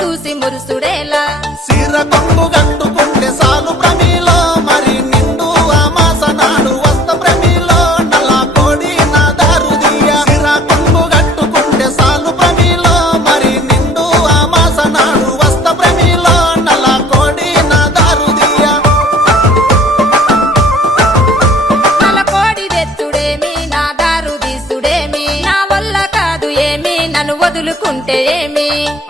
చూసి మురుసుడేలా సీర కొంగు గట్టుకుంటే సాలు ప్రమిలో మరి నిండు అమాస నాడు వస్త ప్రమిలో నల్ల కోడి నా దారుదియ సీర కొంగు గట్టుకుంటే సాలు ప్రమిలో మరి నిండు అమాస నాడు వస్త ప్రమిలో నల్ల కోడి నా దారుదియ నల్ల కోడి తెచ్చుడేమి నా దారు తీసుడేమి నా వల్ల కాదు ఏమి నన్ను వదులుకుంటే ఏమి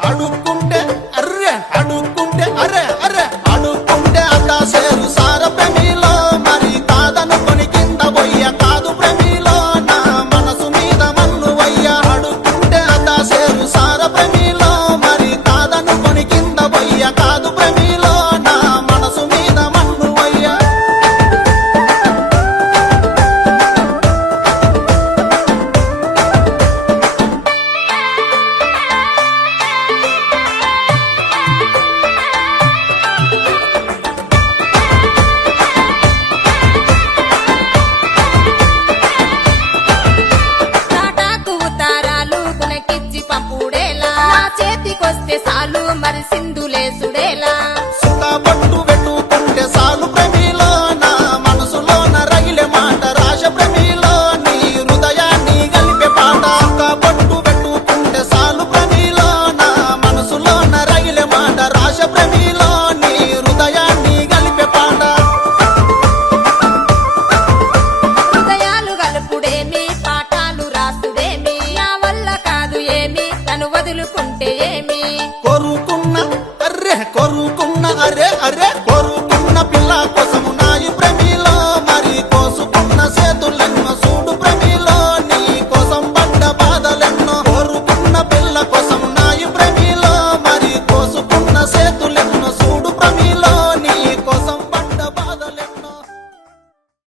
అడుక్కుంటే అర్రె అడుక్కుంటే అరే అరే అడుక్కుంటే అడ్డా సేరు సార ప్రమిలో మరి కాదనుకొని కింద పోయ్య కాదు ప్రమిలో నా మనసు మీద మన్ను వయ్య అడుక్కుంటే అడ్డా సేరు సార ప్రమిలో మరి కాదనుకొని కింద పోయ్య కాదు ప్రమిలో నా మనసు మీద మన్ను వయ్య తాటాకు ఉతారాలు కొనకిచ్చి పంపుడేలా నా చేతికొస్తే సాలు మరి సింధులేసుడేలా సుత పట్టు పెట్టుకుంటే సాలు ప్రమిలో నా మనసులోన రగిలే మాట రాశ ప్రమిలో నీ హృదయాన్ని గలిపే పాట సుత పట్టు పెట్టుకుంటే సాలు ప్రమిలో నా మనసులోన రగిలే మాట రాశ ప్రమిలో నీ హృదయాన్ని గలిపే పాట హృదయాలు గలుపుడేమి పాఠాలు రాసుడేమి నా వల్ల కాదు ఏమి తను వదులుకుంటే ఏమి కొరుకున్న అర్రె కొరుకున్న అరే అరే